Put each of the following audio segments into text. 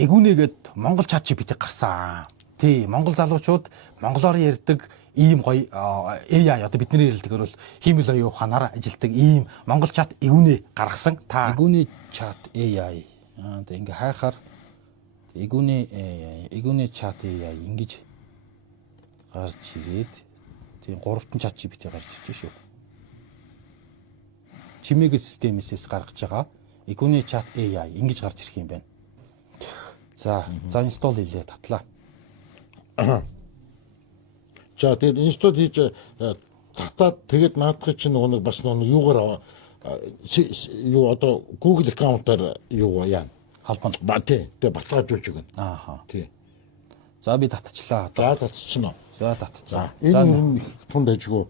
эгүүнээгээд Монгол чат GPT гарсан. Тий, Монгол залуучууд монголоор ярьдаг ийм гоё AI одоо бидний ярилдгаар бол хиймэл оюун ухаанаар ажилтдаг ийм монгол чат эгүүнээ гаргасан. Та эгүүний чат AI. Одоо ингээ хайхаар эгүүний чат AI ингэж гарч ирээд тийм 3-т чат GPT гарч ирж шүү. Чимээг системээс гаргаж байгаа эгүүний чат AI ингэж гарч ирэх юм байна. За install хийлээ татлаа. За тэгээд институт хийж татаад тэгээд наадах чинь нэг бас нэг юугаар юу одоо Google аккаунтаар юу яа Халбан. тий тэгээд баталгаажуулж өгнө. Ааха. Тий. За би татчихлаа. За татчихна. За татцсан. Энэ түнд ажгүй.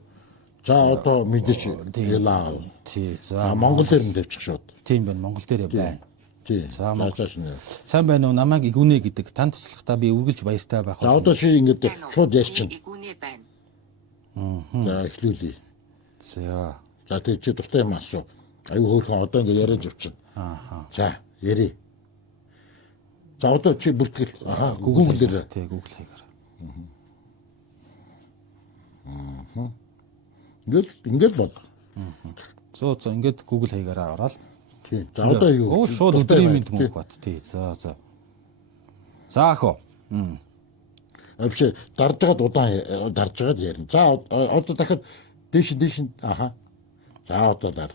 За одоо мэдээч ялаа. Тий. За Монгол дээр нь тавьчих шууд. тийм байна. Монгол дээр байна. Тий. За сайн байна уу? Намайг эгүүнэ гэдэг тань туслахтаа би үргэлж баяртай байх За одоо чи ингэж шууд ярьчихна. Эгүүнээ байна. За эхлүүлье. За. За тэгээд чи дуртай юм асуу. Аюу хөөрхөн одоо ингэ яриад явчихна. Ааха. За яри. За одоо чи бүртгэл Google дээр тий Google хайгаар. Ингээд бод. Зөө ингээд Google хайгаараа ороод. Тий. За одоо юу? Оо шууд өдрийн мэд мөнгө бат. Тий. За. За ах уу. Авчи дарж байгаад удаан дарж байгаад ярина. За одоо дахиад дээш аха. За одоо дар.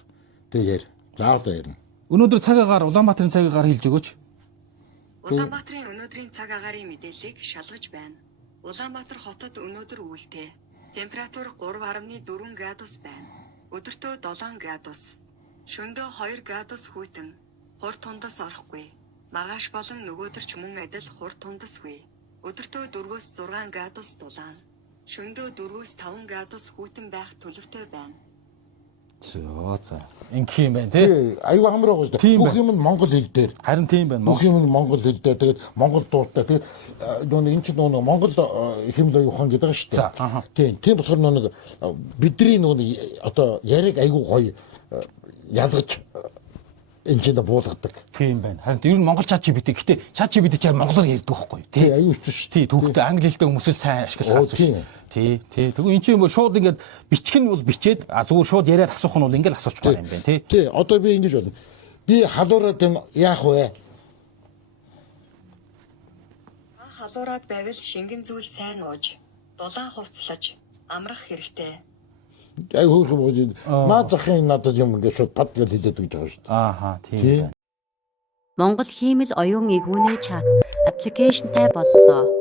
Тэг яар. За одоо ярина. Өнөөдөр цаг агаар Улаанбаатарын цаг агаар хэлж өгөөч. Улаанбаатарын өнөөдрийн цаг агаарын мэдээллийг шалгаж байна. Улаанбаатар хотод өнөөдөр үүлтэй. Температур 3.4 градус байна. Өдөртөө 7 градус. Шөнөдөө 2 градус хүйтэн. Хур тундас орохгүй. Маргааш болон нөгөөдөр ч мөн адил хур тундасгүй. Өдөртөө 4-өөс 6 градус дулаан. Шөнөдөө 4-өөс 5 градус хүйтэн байх төлөвтэй байна. За. ингэх юм байна тий. Тий. Аюу хамраа гоос. Бүх юм нь монгол хэл дээр. Харин тийм байна. Бүх юм нь монгол хэл дээр. Тэгээд монгол дуутай. Тэгээд нөгөө энэ чинь нөгөө монгол хэмлэл ухаан гэдэг шүү дээ. Тийм. Тийм болохоор нөгөө бидний нөгөө одоо яриг аюу гоё ялгаж энэ чинь буулгадаг. Тийм байна. Харин ер нь монгол чат GPT гэхдээ чат GPT чаар монголоор ярьдаг байхгүй юу? Тий, аюу хэвчээ шүү. Тий, түүхтэй англи хэлтэй хүмүүс л сайн ашиглах тийм. Тий. Тэгвэл эн чинь шууд ингээд бичих нь бол бичээд зүгээр шууд яриад асуух нь бол ингээд асууж байгаа юм байна тий. Тий, одоо би ингэж бодно. Би халуураад юм яах вэ? Халуураад байвал шингэн зүйл сайн ууж, дулаан хувцлаж, амрах хэрэгтэй. Аюу хөөрхөн наад захын надад юм ингэ шууд пад гэж хэлээд өгч байгаа шүү дээ. Ааха, тийм байна. Монгол хиймэл оюун эгүүний чат аппликейшнтай боллоо.